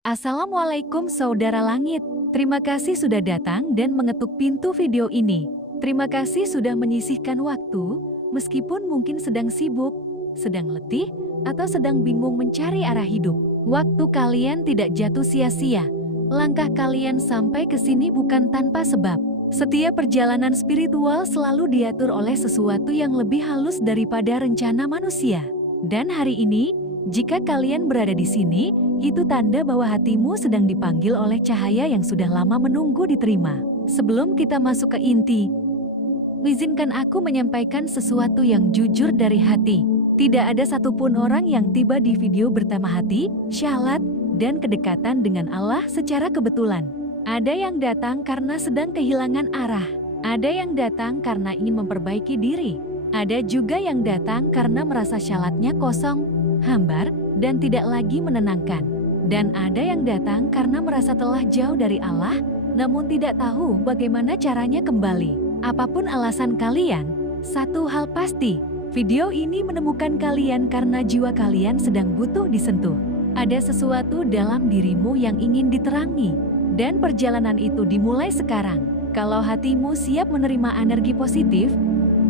Assalamualaikum saudara langit. Terima kasih sudah datang dan mengetuk pintu video ini. Terima kasih sudah menyisihkan waktu, meskipun mungkin sedang sibuk, sedang letih, atau sedang bingung mencari arah hidup. Waktu kalian tidak jatuh sia-sia. Langkah kalian sampai ke sini bukan tanpa sebab. Setiap perjalanan spiritual selalu diatur oleh sesuatu yang lebih halus daripada rencana manusia. Dan hari ini, jika kalian berada di sini, itu tanda bahwa hatimu sedang dipanggil oleh cahaya yang sudah lama menunggu diterima. Sebelum kita masuk ke inti, izinkan aku menyampaikan sesuatu yang jujur dari hati. Tidak ada satupun orang yang tiba di video bertema hati, syahalat, dan kedekatan dengan Allah secara kebetulan. Ada yang datang karena sedang kehilangan arah. Ada yang datang karena ingin memperbaiki diri. Ada juga yang datang karena merasa syahalatnya kosong, hambar, dan tidak lagi menenangkan. Dan ada yang datang karena merasa telah jauh dari Allah, namun tidak tahu bagaimana caranya kembali. Apapun alasan kalian, satu hal pasti, video ini menemukan kalian karena jiwa kalian sedang butuh disentuh. Ada sesuatu dalam dirimu yang ingin diterangi, dan perjalanan itu dimulai sekarang. Kalau hatimu siap menerima energi positif,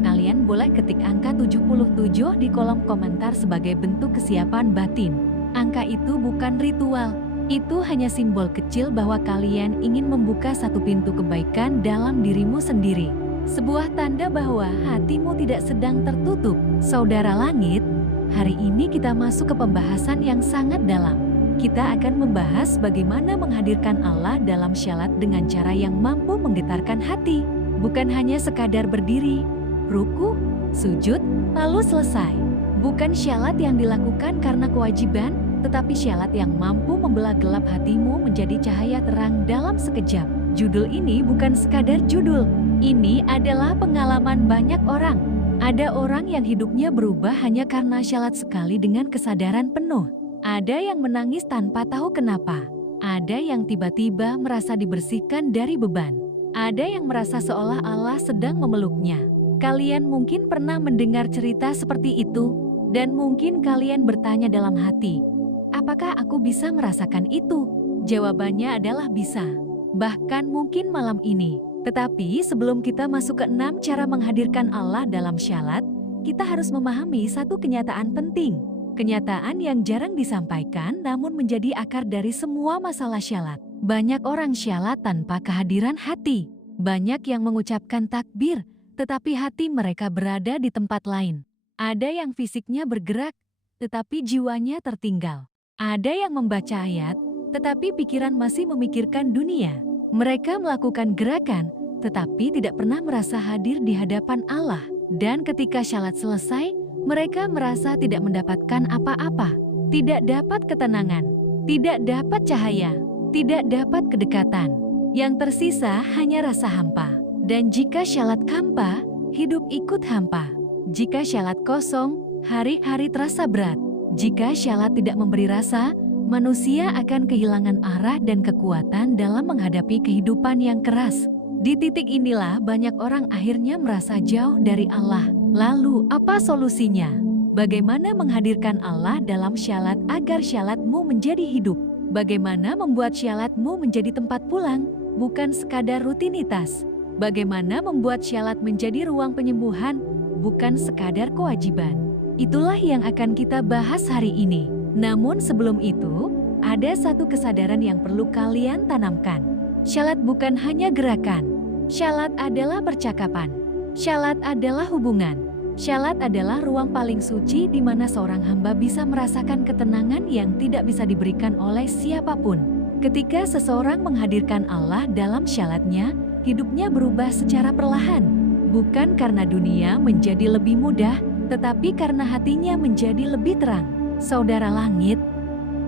kalian boleh ketik angka 77 di kolom komentar sebagai bentuk kesiapan batin. Angka itu bukan ritual, itu hanya simbol kecil bahwa kalian ingin membuka satu pintu kebaikan dalam dirimu sendiri. Sebuah tanda bahwa hatimu tidak sedang tertutup. Saudara langit, hari ini kita masuk ke pembahasan yang sangat dalam. Kita akan membahas bagaimana menghadirkan Allah dalam syahalat dengan cara yang mampu menggetarkan hati. Bukan hanya sekadar berdiri, ruku, sujud, lalu selesai. Bukan syahalat yang dilakukan karena kewajiban, tetapi syahalat yang mampu membelah gelap hatimu menjadi cahaya terang dalam sekejap. Judul ini bukan sekadar judul, ini adalah pengalaman banyak orang. Ada orang yang hidupnya berubah hanya karena syahalat sekali dengan kesadaran penuh. Ada yang menangis tanpa tahu kenapa. Ada yang tiba-tiba merasa dibersihkan dari beban. Ada yang merasa seolah Allah sedang memeluknya. Kalian mungkin pernah mendengar cerita seperti itu, dan mungkin kalian bertanya dalam hati, apakah aku bisa merasakan itu? Jawabannya adalah bisa. Bahkan mungkin malam ini. Tetapi sebelum kita masuk ke 6 cara menghadirkan Allah dalam syahalat, kita harus memahami satu kenyataan penting. Kenyataan yang jarang disampaikan namun menjadi akar dari semua masalah syahalat. Banyak orang syahalat tanpa kehadiran hati. Banyak yang mengucapkan takbir, tetapi hati mereka berada di tempat lain. Ada yang fisiknya bergerak, tetapi jiwanya tertinggal. Ada yang membaca ayat, tetapi pikiran masih memikirkan dunia. Mereka melakukan gerakan, tetapi tidak pernah merasa hadir di hadapan Allah. Dan ketika syahalat selesai, mereka merasa tidak mendapatkan apa-apa. Tidak dapat ketenangan, tidak dapat cahaya, tidak dapat kedekatan. Yang tersisa hanya rasa hampa. Dan jika syahalat hampa, hidup ikut hampa. Jika syahalat kosong, hari-hari terasa berat. Jika syahalat tidak memberi rasa, manusia akan kehilangan arah dan kekuatan dalam menghadapi kehidupan yang keras. Di titik inilah banyak orang akhirnya merasa jauh dari Allah. Lalu apa solusinya? Bagaimana menghadirkan Allah dalam syahalat agar syahalatmu menjadi hidup? Bagaimana membuat syahalatmu menjadi tempat pulang, bukan sekadar rutinitas? Bagaimana membuat syahalat menjadi ruang penyembuhan, bukan sekadar kewajiban? Itulah yang akan kita bahas hari ini. Namun sebelum itu, ada satu kesadaran yang perlu kalian tanamkan. Syahalat bukan hanya gerakan. Syahalat adalah percakapan. Syahalat adalah hubungan. Syahalat adalah ruang paling suci di mana seorang hamba bisa merasakan ketenangan yang tidak bisa diberikan oleh siapapun. Ketika seseorang menghadirkan Allah dalam syahalatnya, hidupnya berubah secara perlahan. Bukan karena dunia menjadi lebih mudah, tetapi karena hatinya menjadi lebih terang. Saudara langit,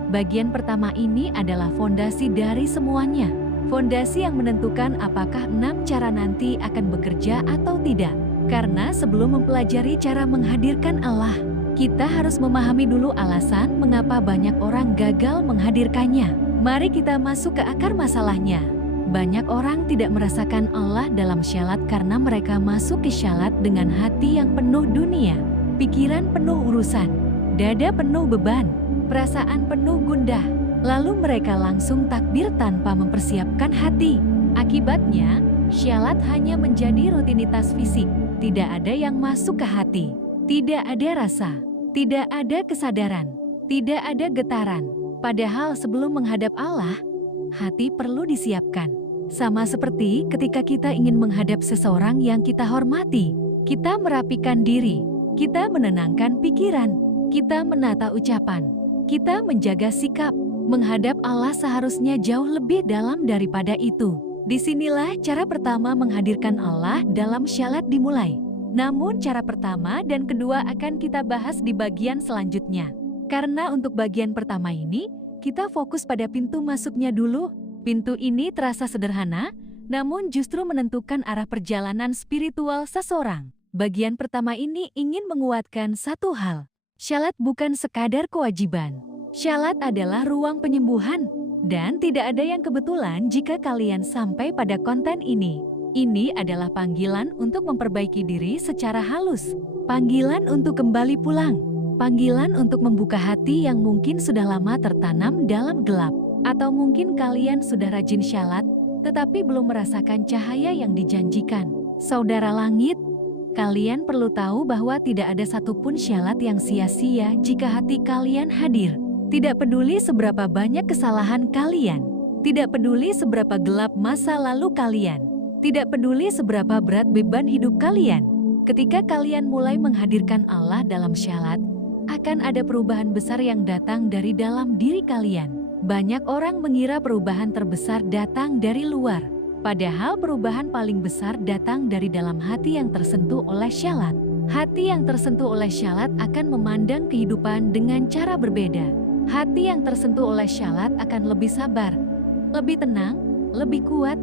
bagian pertama ini adalah fondasi dari semuanya. Fondasi yang menentukan apakah 6 cara nanti akan bekerja atau tidak. Karena sebelum mempelajari cara menghadirkan Allah, kita harus memahami dulu alasan mengapa banyak orang gagal menghadirkannya. Mari kita masuk ke akar masalahnya. Banyak orang tidak merasakan Allah dalam syahalat karena mereka masuk ke syahalat dengan hati yang penuh dunia, pikiran penuh urusan, dada penuh beban, perasaan penuh gundah, Lalu mereka langsung takbir tanpa mempersiapkan hati. Akibatnya, syalat hanya menjadi rutinitas fisik. Tidak ada yang masuk ke hati. Tidak ada rasa. Tidak ada kesadaran. Tidak ada getaran. Padahal sebelum menghadap Allah, hati perlu disiapkan. Sama seperti ketika kita ingin menghadap seseorang yang kita hormati. Kita merapikan diri. Kita menenangkan pikiran. Kita menata ucapan. Kita menjaga sikap. Menghadap Allah seharusnya jauh lebih dalam daripada itu. Disinilah cara pertama menghadirkan Allah dalam syalat dimulai. Namun cara pertama dan kedua akan kita bahas di bagian selanjutnya. Karena untuk bagian pertama ini, kita fokus pada pintu masuknya dulu. Pintu ini terasa sederhana, namun justru menentukan arah perjalanan spiritual seseorang. Bagian pertama ini ingin menguatkan satu hal. Syalat bukan sekadar kewajiban. Syalat adalah ruang penyembuhan. Dan tidak ada yang kebetulan jika kalian sampai pada konten ini. Ini adalah panggilan untuk memperbaiki diri secara halus. Panggilan untuk kembali pulang. Panggilan untuk membuka hati yang mungkin sudah lama tertanam dalam gelap. Atau mungkin kalian sudah rajin syalat, tetapi belum merasakan cahaya yang dijanjikan. Saudara langit, kalian perlu tahu bahwa tidak ada satupun syalat yang sia-sia jika hati kalian hadir. Tidak peduli seberapa banyak kesalahan kalian. Tidak peduli seberapa gelap masa lalu kalian. Tidak peduli seberapa berat beban hidup kalian. Ketika kalian mulai menghadirkan Allah dalam syalat, akan ada perubahan besar yang datang dari dalam diri kalian. Banyak orang mengira perubahan terbesar datang dari luar. Padahal perubahan paling besar datang dari dalam hati yang tersentuh oleh syalat. Hati yang tersentuh oleh syalat akan memandang kehidupan dengan cara berbeda. Hati yang tersentuh oleh syalat akan lebih sabar, lebih tenang, lebih kuat,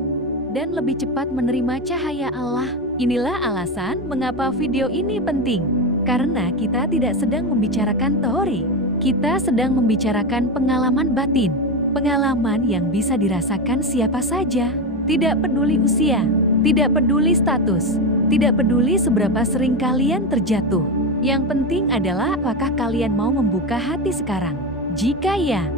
dan lebih cepat menerima cahaya Allah. Inilah alasan mengapa video ini penting. Karena kita tidak sedang membicarakan teori. Kita sedang membicarakan pengalaman batin. Pengalaman yang bisa dirasakan siapa saja. Tidak peduli usia, tidak peduli status, tidak peduli seberapa sering kalian terjatuh. Yang penting adalah apakah kalian mau membuka hati sekarang. Jika ya,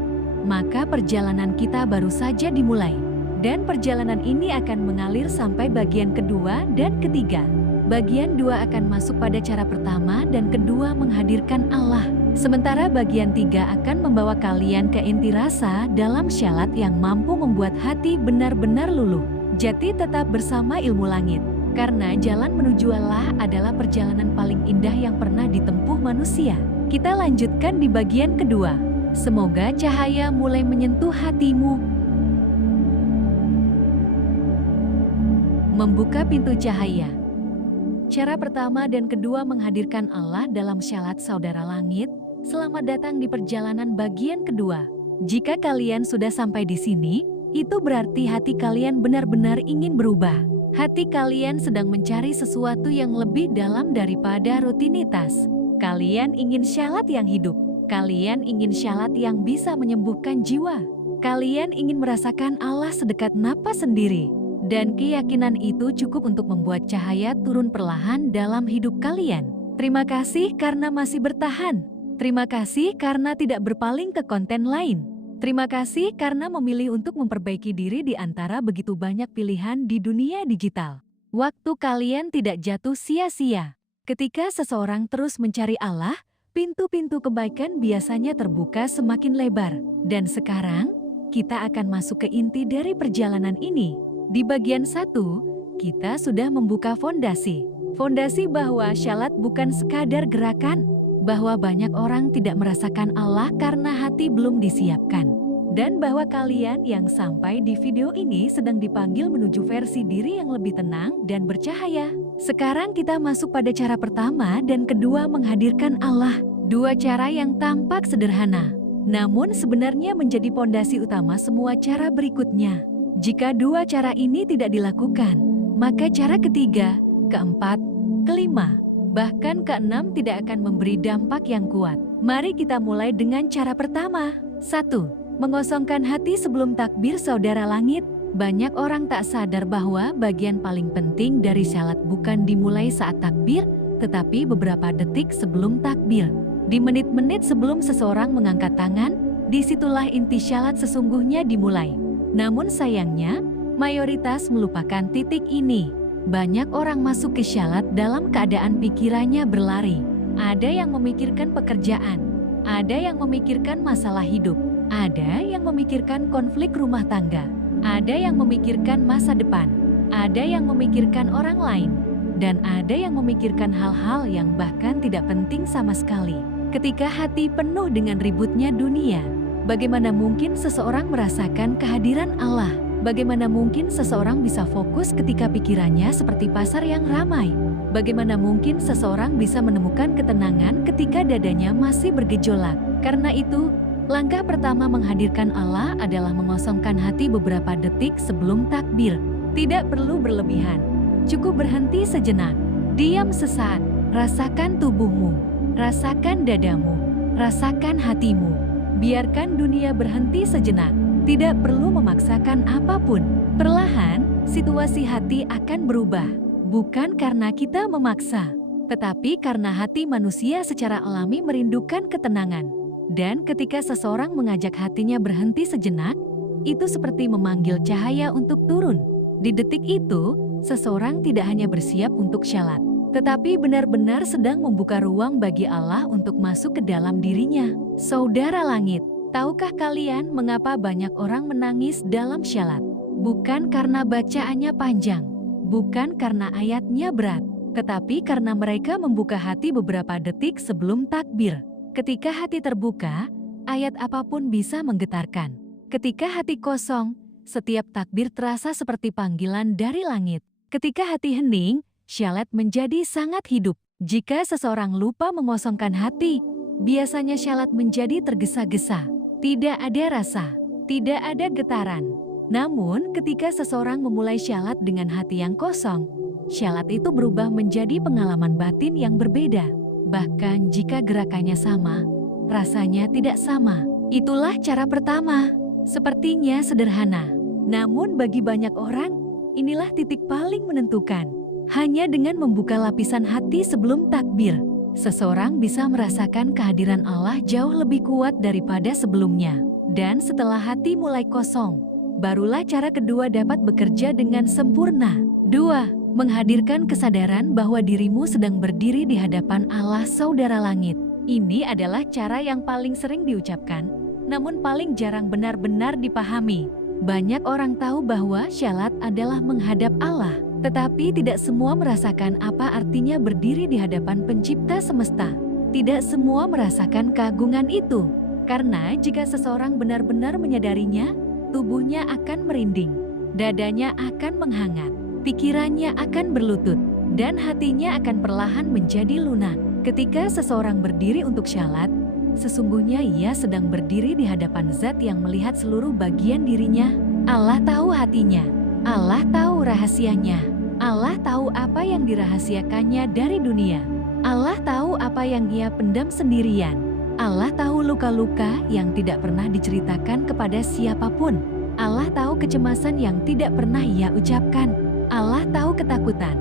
maka perjalanan kita baru saja dimulai. Dan perjalanan ini akan mengalir sampai bagian kedua dan ketiga. Bagian 2 akan masuk pada cara pertama dan kedua menghadirkan Allah. Sementara bagian 3 akan membawa kalian ke inti rasa dalam syalat yang mampu membuat hati benar-benar luluh. Jadi tetap bersama Ilmu Langit. Karena jalan menuju Allah adalah perjalanan paling indah yang pernah ditempuh manusia. Kita lanjutkan di bagian kedua. Semoga cahaya mulai menyentuh hatimu. Membuka pintu cahaya. Cara pertama dan kedua menghadirkan Allah dalam syalat saudara langit. Selamat datang di perjalanan bagian kedua. Jika kalian sudah sampai di sini, itu berarti hati kalian benar-benar ingin berubah. Hati kalian sedang mencari sesuatu yang lebih dalam daripada rutinitas. Kalian ingin syalat yang hidup. Kalian ingin syalat yang bisa menyembuhkan jiwa. Kalian ingin merasakan Allah sedekat napas sendiri. Dan keyakinan itu cukup untuk membuat cahaya turun perlahan dalam hidup kalian. Terima kasih karena masih bertahan. Terima kasih karena tidak berpaling ke konten lain. Terima kasih karena memilih untuk memperbaiki diri di antara begitu banyak pilihan di dunia digital. Waktu kalian tidak jatuh sia-sia. Ketika seseorang terus mencari Allah, pintu-pintu kebaikan biasanya terbuka semakin lebar. Dan sekarang, kita akan masuk ke inti dari perjalanan ini. Di bagian 1, kita sudah membuka fondasi. Fondasi bahwa syalat bukan sekadar gerakan, bahwa banyak orang tidak merasakan Allah karena hati belum disiapkan. Dan bahwa kalian yang sampai di video ini sedang dipanggil menuju versi diri yang lebih tenang dan bercahaya. Sekarang kita masuk pada cara pertama dan kedua menghadirkan Allah. 2 cara yang tampak sederhana, namun sebenarnya menjadi fondasi utama semua cara berikutnya. Jika 2 cara ini tidak dilakukan, maka cara ketiga, keempat, kelima, bahkan keenam tidak akan memberi dampak yang kuat. Mari kita mulai dengan cara pertama. 1. Mengosongkan hati sebelum takbir saudara langit. Banyak orang tak sadar bahwa bagian paling penting dari syalat bukan dimulai saat takbir, tetapi beberapa detik sebelum takbir. Di menit-menit sebelum seseorang mengangkat tangan, Disitulah inti syalat sesungguhnya dimulai. Namun sayangnya, mayoritas melupakan titik ini. Banyak orang masuk ke syalat dalam keadaan pikirannya berlari. Ada yang memikirkan pekerjaan, ada yang memikirkan masalah hidup, ada yang memikirkan konflik rumah tangga, ada yang memikirkan masa depan, ada yang memikirkan orang lain, dan ada yang memikirkan hal-hal yang bahkan tidak penting sama sekali. Ketika hati penuh dengan ributnya dunia, bagaimana mungkin seseorang merasakan kehadiran Allah? Bagaimana mungkin seseorang bisa fokus ketika pikirannya seperti pasar yang ramai? Bagaimana mungkin seseorang bisa menemukan ketenangan ketika dadanya masih bergejolak? Karena itu, langkah pertama menghadirkan Allah adalah mengosongkan hati beberapa detik sebelum takbir. Tidak perlu berlebihan. Cukup berhenti sejenak. Diam sesaat. Rasakan tubuhmu. Rasakan dadamu. Rasakan hatimu. Biarkan dunia berhenti sejenak. Tidak perlu memaksakan apapun. Perlahan, situasi hati akan berubah. Bukan karena kita memaksa, tetapi karena hati manusia secara alami merindukan ketenangan. Dan ketika seseorang mengajak hatinya berhenti sejenak, itu seperti memanggil cahaya untuk turun. Di detik itu, seseorang tidak hanya bersiap untuk syalat, tetapi benar-benar sedang membuka ruang bagi Allah untuk masuk ke dalam dirinya. Saudara langit, tahukah kalian mengapa banyak orang menangis dalam syalat? Bukan karena bacaannya panjang, bukan karena ayatnya berat, tetapi karena mereka membuka hati beberapa detik sebelum takbir. Ketika hati terbuka, ayat apapun bisa menggetarkan. Ketika hati kosong, setiap takbir terasa seperti panggilan dari langit. Ketika hati hening, syalat menjadi sangat hidup. Jika seseorang lupa mengosongkan hati, biasanya syalat menjadi tergesa-gesa. Tidak ada rasa, tidak ada getaran. Namun, ketika seseorang memulai syalat dengan hati yang kosong, syalat itu berubah menjadi pengalaman batin yang berbeda. Bahkan jika gerakannya sama, rasanya tidak sama. Itulah cara pertama. Sepertinya sederhana. Namun bagi banyak orang, inilah titik paling menentukan. Hanya dengan membuka lapisan hati sebelum takbir, seseorang bisa merasakan kehadiran Allah jauh lebih kuat daripada sebelumnya. Dan setelah hati mulai kosong, barulah cara kedua dapat bekerja dengan sempurna. 2. Menghadirkan kesadaran bahwa dirimu sedang berdiri di hadapan Allah Saudara Langit. Ini adalah cara yang paling sering diucapkan, namun paling jarang benar-benar dipahami. Banyak orang tahu bahwa syalat adalah menghadap Allah, tetapi tidak semua merasakan apa artinya berdiri di hadapan Pencipta semesta. Tidak semua merasakan keagungan itu, karena jika seseorang benar-benar menyadarinya, tubuhnya akan merinding, dadanya akan menghangat, pikirannya akan berlutut, dan hatinya akan perlahan menjadi lunak. Ketika seseorang berdiri untuk syalat, sesungguhnya ia sedang berdiri di hadapan Zat yang melihat seluruh bagian dirinya. Allah tahu hatinya, Allah tahu rahasianya, Allah tahu apa yang dirahasiakannya dari dunia, Allah tahu apa yang ia pendam sendirian, Allah tahu luka-luka yang tidak pernah diceritakan kepada siapapun, Allah tahu kecemasan yang tidak pernah ia ucapkan, Allah tahu ketakutan,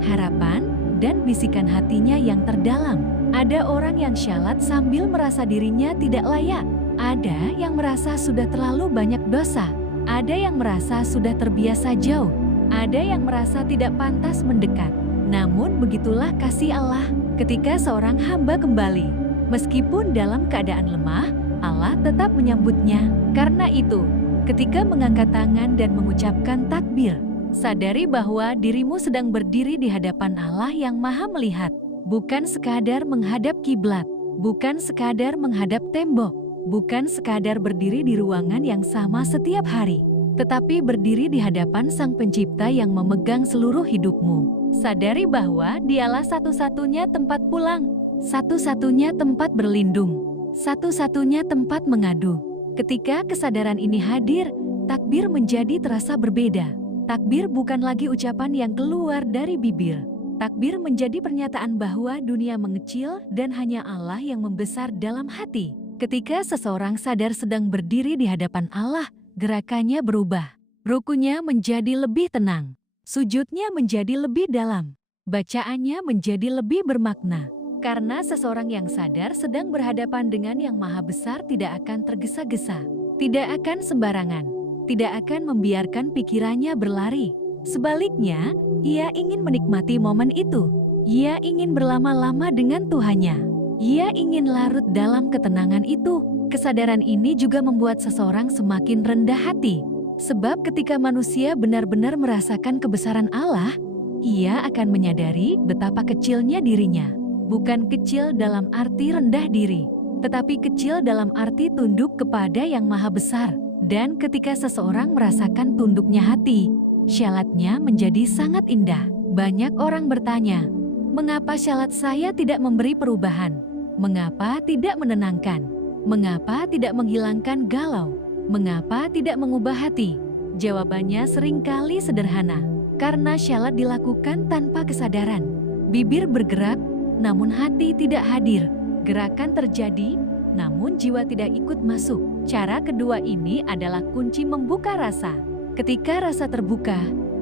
harapan, dan bisikan hatinya yang terdalam. Ada orang yang syalat sambil merasa dirinya tidak layak. Ada yang merasa sudah terlalu banyak dosa. Ada yang merasa sudah terbiasa jauh. Ada yang merasa tidak pantas mendekat. Namun begitulah kasih Allah ketika seorang hamba kembali. Meskipun dalam keadaan lemah, Allah tetap menyambutnya. Karena itu, ketika mengangkat tangan dan mengucapkan takbir, sadari bahwa dirimu sedang berdiri di hadapan Allah yang Maha Melihat. Bukan sekadar menghadap kiblat, bukan sekadar menghadap tembok, bukan sekadar berdiri di ruangan yang sama setiap hari, tetapi berdiri di hadapan Sang Pencipta yang memegang seluruh hidupmu. Sadari bahwa Dialah satu-satunya tempat pulang, satu-satunya tempat berlindung, satu-satunya tempat mengadu. Ketika kesadaran ini hadir, takbir menjadi terasa berbeda. Takbir bukan lagi ucapan yang keluar dari bibir. Takbir menjadi pernyataan bahwa dunia mengecil dan hanya Allah yang membesar dalam hati. Ketika seseorang sadar sedang berdiri di hadapan Allah, gerakannya berubah. Rukunya menjadi lebih tenang. Sujudnya menjadi lebih dalam. Bacaannya menjadi lebih bermakna. Karena seseorang yang sadar sedang berhadapan dengan yang maha besar tidak akan tergesa-gesa, tidak akan sembarangan, tidak akan membiarkan pikirannya berlari. Sebaliknya, ia ingin menikmati momen itu. Ia ingin berlama-lama dengan Tuhannya. Ia ingin larut dalam ketenangan itu. Kesadaran ini juga membuat seseorang semakin rendah hati. Sebab ketika manusia benar-benar merasakan kebesaran Allah, ia akan menyadari betapa kecilnya dirinya. Bukan kecil dalam arti rendah diri, tetapi kecil dalam arti tunduk kepada yang maha besar. Dan ketika seseorang merasakan tunduknya hati, syalatnya menjadi sangat indah. Banyak orang bertanya, mengapa syalat saya tidak memberi perubahan? Mengapa tidak menenangkan? Mengapa tidak menghilangkan galau? Mengapa tidak mengubah hati? Jawabannya seringkali sederhana, karena syalat dilakukan tanpa kesadaran. Bibir bergerak, namun hati tidak hadir. Gerakan terjadi, namun jiwa tidak ikut masuk. Cara kedua ini adalah kunci membuka rasa. Ketika rasa terbuka,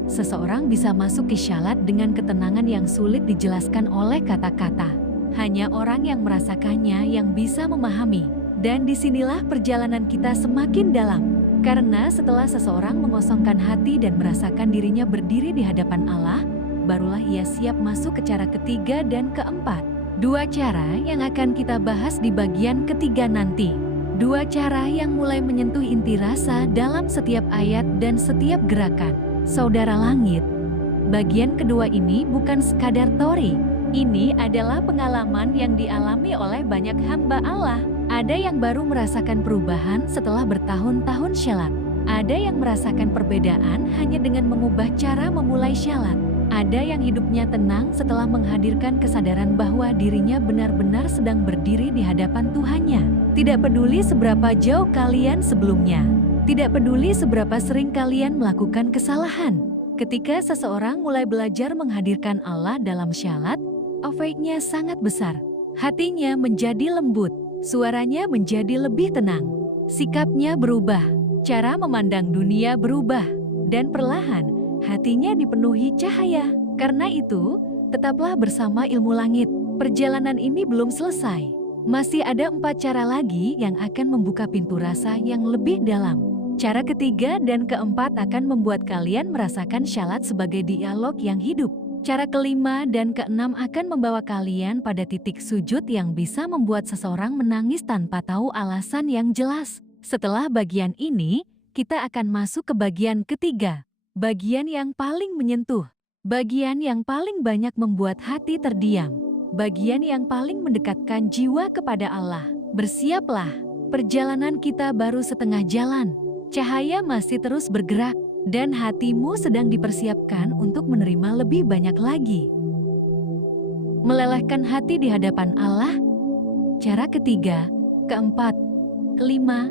seseorang bisa masuk ke syalat dengan ketenangan yang sulit dijelaskan oleh kata-kata. Hanya orang yang merasakannya yang bisa memahami. Dan disinilah perjalanan kita semakin dalam. Karena setelah seseorang mengosongkan hati dan merasakan dirinya berdiri di hadapan Allah, barulah ia siap masuk ke cara ketiga dan keempat. Dua cara yang akan kita bahas di bagian ketiga nanti. Dua cara yang mulai menyentuh inti rasa dalam setiap ayat dan setiap gerakan. Saudara langit, bagian kedua ini bukan sekadar teori. Ini adalah pengalaman yang dialami oleh banyak hamba Allah. Ada yang baru merasakan perubahan setelah bertahun-tahun syalat. Ada yang merasakan perbedaan hanya dengan mengubah cara memulai syalat. Ada yang hidupnya tenang setelah menghadirkan kesadaran bahwa dirinya benar-benar sedang berdiri di hadapan Tuhannya. Tidak peduli seberapa jauh kalian sebelumnya. Tidak peduli seberapa sering kalian melakukan kesalahan. Ketika seseorang mulai belajar menghadirkan Allah dalam syalat, efeknya sangat besar. Hatinya menjadi lembut. Suaranya menjadi lebih tenang, sikapnya berubah, cara memandang dunia berubah, dan perlahan hatinya dipenuhi cahaya. Karena itu, tetaplah bersama ilmu langit. Perjalanan ini belum selesai. Masih ada 4 cara lagi yang akan membuka pintu rasa yang lebih dalam. Cara ketiga dan keempat akan membuat kalian merasakan syalat sebagai dialog yang hidup. Cara kelima dan keenam akan membawa kalian pada titik sujud yang bisa membuat seseorang menangis tanpa tahu alasan yang jelas. Setelah bagian ini, kita akan masuk ke bagian ketiga. Bagian yang paling menyentuh. Bagian yang paling banyak membuat hati terdiam. Bagian yang paling mendekatkan jiwa kepada Allah. Bersiaplah, perjalanan kita baru setengah jalan. Cahaya masih terus bergerak. Dan hatimu sedang dipersiapkan untuk menerima lebih banyak lagi. Melelehkan hati di hadapan Allah. Cara ketiga, keempat, kelima,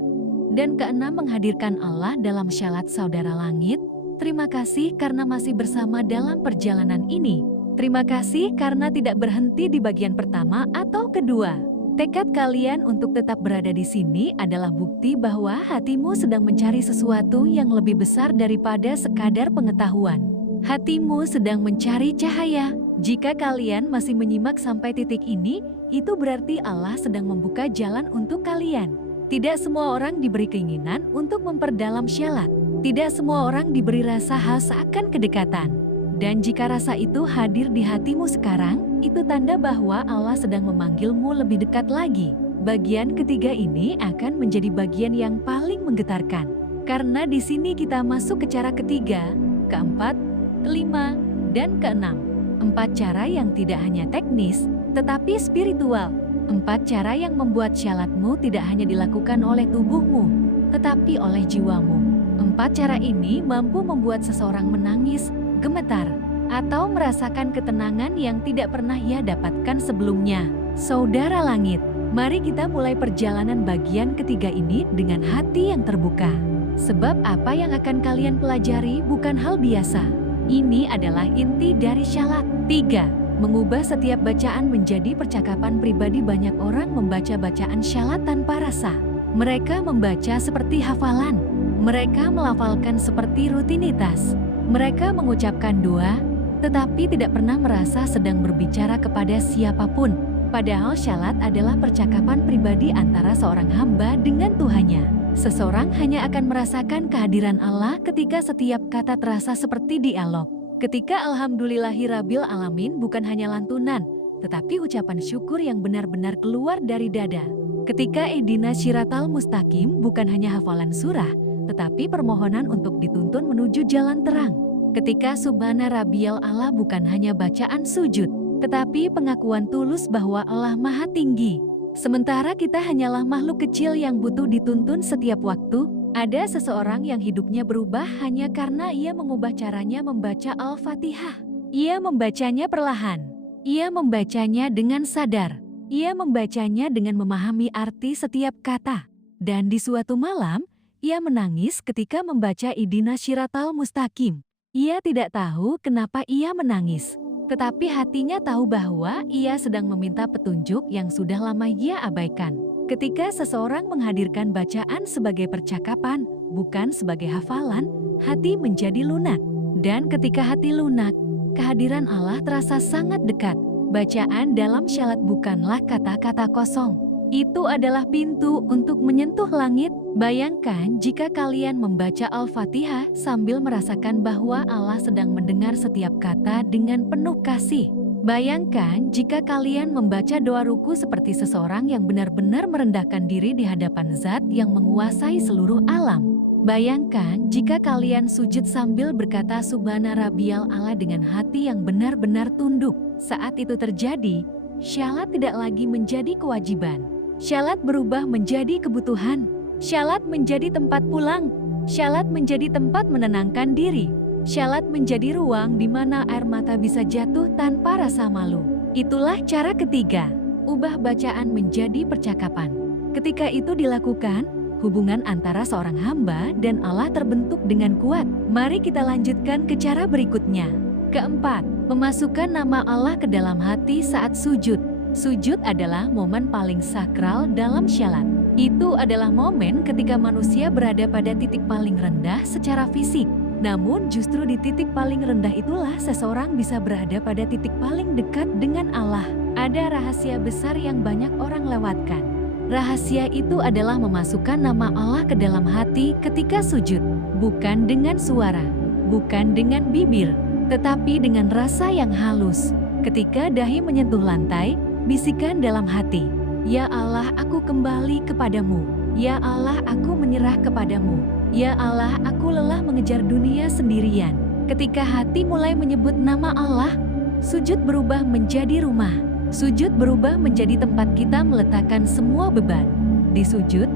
dan keenam menghadirkan Allah dalam syalat saudara langit. Terima kasih karena masih bersama dalam perjalanan ini. Terima kasih karena tidak berhenti di bagian pertama atau kedua. Tekad kalian untuk tetap berada di sini adalah bukti bahwa hatimu sedang mencari sesuatu yang lebih besar daripada sekadar pengetahuan. Hatimu sedang mencari cahaya. Jika kalian masih menyimak sampai titik ini, itu berarti Allah sedang membuka jalan untuk kalian. Tidak semua orang diberi keinginan untuk memperdalam syalat. Tidak semua orang diberi rasa khas akan kedekatan. Dan jika rasa itu hadir di hatimu sekarang, itu tanda bahwa Allah sedang memanggilmu lebih dekat lagi. Bagian ketiga ini akan menjadi bagian yang paling menggetarkan. Karena di sini kita masuk ke cara ketiga, keempat, kelima, dan keenam. 4 cara yang tidak hanya teknis, tetapi spiritual. 4 cara yang membuat syalatmu tidak hanya dilakukan oleh tubuhmu, tetapi oleh jiwamu. 4 cara ini mampu membuat seseorang menangis, gemetar, atau merasakan ketenangan yang tidak pernah ia dapatkan sebelumnya. Saudara langit, mari kita mulai perjalanan bagian ketiga ini dengan hati yang terbuka. Sebab apa yang akan kalian pelajari bukan hal biasa. Ini adalah inti dari syalat. 3. Mengubah setiap bacaan menjadi percakapan pribadi. Banyak orang membaca bacaan syalat tanpa rasa. Mereka membaca seperti hafalan. Mereka melafalkan seperti rutinitas. Mereka mengucapkan doa, tetapi tidak pernah merasa sedang berbicara kepada siapapun. Padahal syalat adalah percakapan pribadi antara seorang hamba dengan Tuhannya. Seseorang hanya akan merasakan kehadiran Allah ketika setiap kata terasa seperti dialog. Ketika Alhamdulillahirabbil alamin bukan hanya lantunan, tetapi ucapan syukur yang benar-benar keluar dari dada. Ketika ihdinas syiratal mustaqim bukan hanya hafalan surah, tetapi permohonan untuk dituntun menuju jalan terang. Ketika subhana rabbiyal a'la bukan hanya bacaan sujud, tetapi pengakuan tulus bahwa Allah Maha Tinggi. Sementara kita hanyalah makhluk kecil yang butuh dituntun setiap waktu. Ada seseorang yang hidupnya berubah hanya karena ia mengubah caranya membaca Al-Fatihah. Ia membacanya perlahan. Ia membacanya dengan sadar. Ia membacanya dengan memahami arti setiap kata. Dan di suatu malam, ia menangis ketika membaca ihdinas syiratal mustaqim. Ia tidak tahu kenapa ia menangis. Tetapi hatinya tahu bahwa ia sedang meminta petunjuk yang sudah lama ia abaikan. Ketika seseorang menghadirkan bacaan sebagai percakapan, bukan sebagai hafalan, hati menjadi lunak. Dan ketika hati lunak, kehadiran Allah terasa sangat dekat. Bacaan dalam syalat bukanlah kata-kata kosong. Itu adalah pintu untuk menyentuh langit. Bayangkan jika kalian membaca Al-Fatihah sambil merasakan bahwa Allah sedang mendengar setiap kata dengan penuh kasih. Bayangkan jika kalian membaca doa ruku seperti seseorang yang benar-benar merendahkan diri di hadapan Zat yang menguasai seluruh alam. Bayangkan jika kalian sujud sambil berkata Subhana Rabbiyal A'la dengan hati yang benar-benar tunduk. Saat itu terjadi, syalat tidak lagi menjadi kewajiban. Syalat berubah menjadi kebutuhan. Syalat menjadi tempat pulang. Syalat menjadi tempat menenangkan diri. Syalat menjadi ruang di mana air mata bisa jatuh tanpa rasa malu. Itulah cara ketiga, ubah bacaan menjadi percakapan. Ketika itu dilakukan, hubungan antara seorang hamba dan Allah terbentuk dengan kuat. Mari kita lanjutkan ke cara berikutnya. Keempat, memasukkan nama Allah ke dalam hati saat sujud. Sujud adalah momen paling sakral dalam syalat. Itu adalah momen ketika manusia berada pada titik paling rendah secara fisik. Namun justru di titik paling rendah itulah seseorang bisa berada pada titik paling dekat dengan Allah. Ada rahasia besar yang banyak orang lewatkan. Rahasia itu adalah memasukkan nama Allah ke dalam hati ketika sujud. Bukan dengan suara, bukan dengan bibir, tetapi dengan rasa yang halus. Ketika dahi menyentuh lantai, bisikan dalam hati, "Ya Allah, aku kembali kepadamu. Ya Allah, aku menyerah kepadamu. Ya Allah, aku lelah mengejar dunia sendirian." Ketika hati mulai menyebut nama Allah, sujud berubah menjadi rumah. Sujud berubah menjadi tempat kita meletakkan semua beban. Di sujud,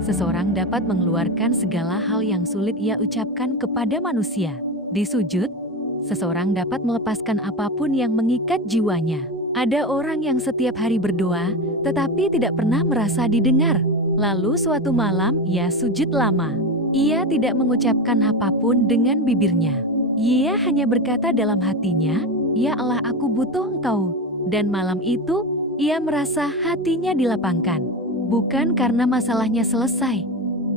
seseorang dapat mengeluarkan segala hal yang sulit ia ucapkan kepada manusia. Di sujud, seseorang dapat melepaskan apapun yang mengikat jiwanya. Ada orang yang setiap hari berdoa, tetapi tidak pernah merasa didengar. Lalu suatu malam ia sujud lama. Ia tidak mengucapkan apapun dengan bibirnya. Ia hanya berkata dalam hatinya, "Ya Allah, aku butuh Engkau." Dan malam itu, ia merasa hatinya dilapangkan. Bukan karena masalahnya selesai,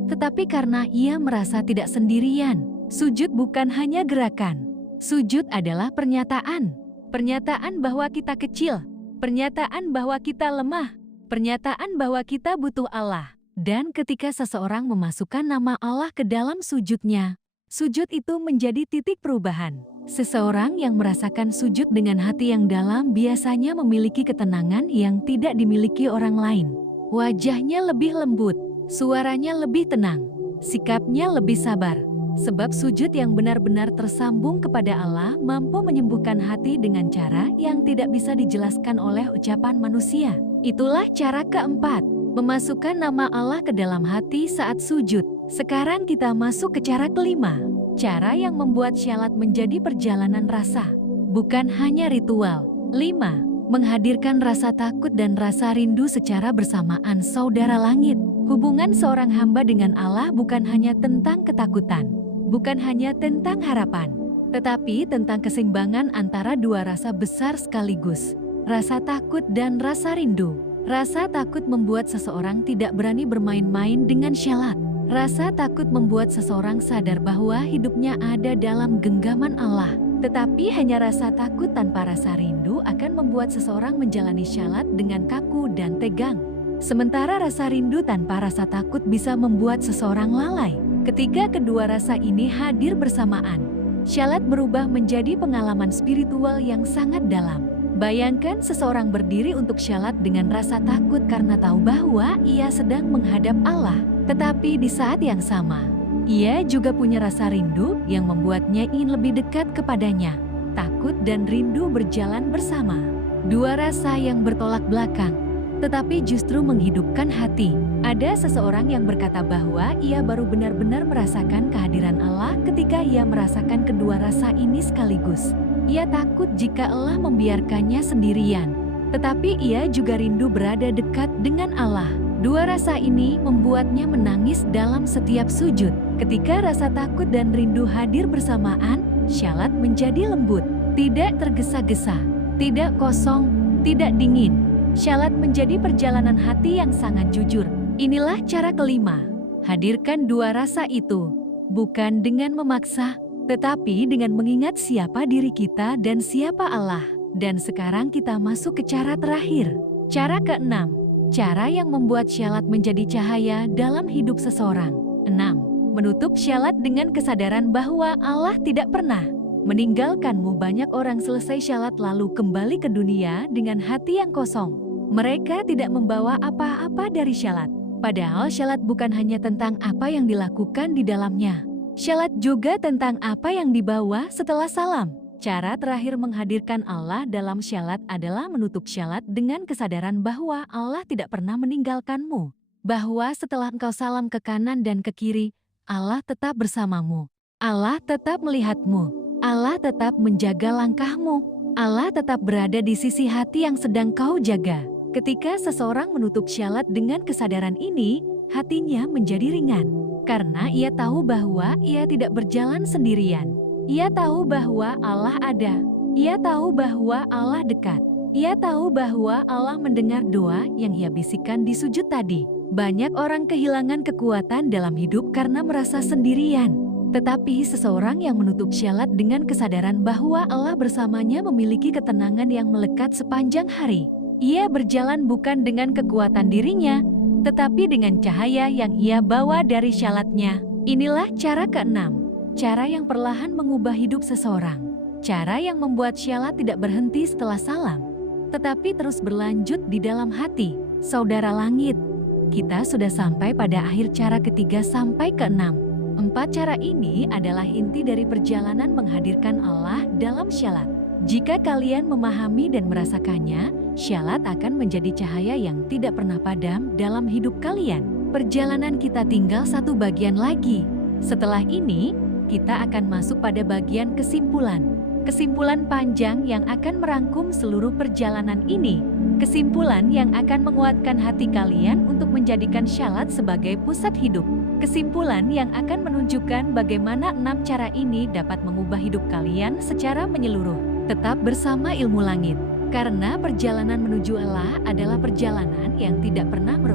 tetapi karena ia merasa tidak sendirian. Sujud bukan hanya gerakan. Sujud adalah pernyataan. Pernyataan bahwa kita kecil, pernyataan bahwa kita lemah, pernyataan bahwa kita butuh Allah. Dan ketika seseorang memasukkan nama Allah ke dalam sujudnya, sujud itu menjadi titik perubahan. Seseorang yang merasakan sujud dengan hati yang dalam biasanya memiliki ketenangan yang tidak dimiliki orang lain. Wajahnya lebih lembut, suaranya lebih tenang, sikapnya lebih sabar. Sebab sujud yang benar-benar tersambung kepada Allah mampu menyembuhkan hati dengan cara yang tidak bisa dijelaskan oleh ucapan manusia. Itulah cara keempat, memasukkan nama Allah ke dalam hati saat sujud. Sekarang kita masuk ke cara kelima, cara yang membuat syalat menjadi perjalanan rasa, bukan hanya ritual. 5. Menghadirkan rasa takut dan rasa rindu secara bersamaan. Saudara langit, hubungan seorang hamba dengan Allah bukan hanya tentang ketakutan, bukan hanya tentang harapan, tetapi tentang keseimbangan antara dua rasa besar sekaligus, rasa takut dan rasa rindu. Rasa takut membuat seseorang tidak berani bermain-main dengan syalat. Rasa takut membuat seseorang sadar bahwa hidupnya ada dalam genggaman Allah. Tetapi hanya rasa takut tanpa rasa rindu akan membuat seseorang menjalani syalat dengan kaku dan tegang. Sementara rasa rindu tanpa rasa takut bisa membuat seseorang lalai. Ketika kedua rasa ini hadir bersamaan, syalat berubah menjadi pengalaman spiritual yang sangat dalam. Bayangkan seseorang berdiri untuk syalat dengan rasa takut karena tahu bahwa ia sedang menghadap Allah. Tetapi di saat yang sama, ia juga punya rasa rindu yang membuatnya ingin lebih dekat kepadanya. Takut dan rindu berjalan bersama. Dua rasa yang bertolak belakang, tetapi justru menghidupkan hati. Ada seseorang yang berkata bahwa ia baru benar-benar merasakan kehadiran Allah ketika ia merasakan kedua rasa ini sekaligus. Ia takut jika Allah membiarkannya sendirian, tetapi ia juga rindu berada dekat dengan Allah. Dua rasa ini membuatnya menangis dalam setiap sujud. Ketika rasa takut dan rindu hadir bersamaan, syalat menjadi lembut, tidak tergesa-gesa, tidak kosong, tidak dingin. Syalat menjadi perjalanan hati yang sangat jujur. Inilah cara kelima, hadirkan dua rasa itu, bukan dengan memaksa, tetapi dengan mengingat siapa diri kita dan siapa Allah. Dan sekarang kita masuk ke cara terakhir. Cara keenam, cara yang membuat syalat menjadi cahaya dalam hidup seseorang. 6. Menutup syalat dengan kesadaran bahwa Allah tidak pernah meninggalkanmu. Banyak orang selesai syalat lalu kembali ke dunia dengan hati yang kosong. Mereka tidak membawa apa-apa dari syalat. Padahal syalat bukan hanya tentang apa yang dilakukan di dalamnya. Syalat juga tentang apa yang dibawa setelah salam. Cara terakhir menghadirkan Allah dalam syalat adalah menutup syalat dengan kesadaran bahwa Allah tidak pernah meninggalkanmu. Bahwa setelah engkau salam ke kanan dan ke kiri, Allah tetap bersamamu. Allah tetap melihatmu. Allah tetap menjaga langkahmu. Allah tetap berada di sisi hati yang sedang kau jaga. Ketika seseorang menutup syalat dengan kesadaran ini, hatinya menjadi ringan. Karena ia tahu bahwa ia tidak berjalan sendirian. Ia tahu bahwa Allah ada. Ia tahu bahwa Allah dekat. Ia tahu bahwa Allah mendengar doa yang ia bisikkan di sujud tadi. Banyak orang kehilangan kekuatan dalam hidup karena merasa sendirian. Tetapi seseorang yang menutup syalat dengan kesadaran bahwa Allah bersamanya memiliki ketenangan yang melekat sepanjang hari. Ia berjalan bukan dengan kekuatan dirinya, tetapi dengan cahaya yang ia bawa dari syalatnya. Inilah cara keenam, cara yang perlahan mengubah hidup seseorang. Cara yang membuat syalat tidak berhenti setelah salam, tetapi terus berlanjut di dalam hati. Saudara langit, kita sudah sampai pada akhir cara ketiga sampai keenam. 4 cara ini adalah inti dari perjalanan menghadirkan Allah dalam syalat. Jika kalian memahami dan merasakannya, syalat akan menjadi cahaya yang tidak pernah padam dalam hidup kalian. Perjalanan kita tinggal satu bagian lagi. Setelah ini, kita akan masuk pada bagian kesimpulan. Kesimpulan panjang yang akan merangkum seluruh perjalanan ini. Kesimpulan yang akan menguatkan hati kalian untuk menjadikan syalat sebagai pusat hidup. Kesimpulan yang akan menunjukkan bagaimana 6 cara ini dapat mengubah hidup kalian secara menyeluruh. Tetap bersama Ilmu Langit, karena perjalanan menuju Allah adalah perjalanan yang tidak pernah berhenti.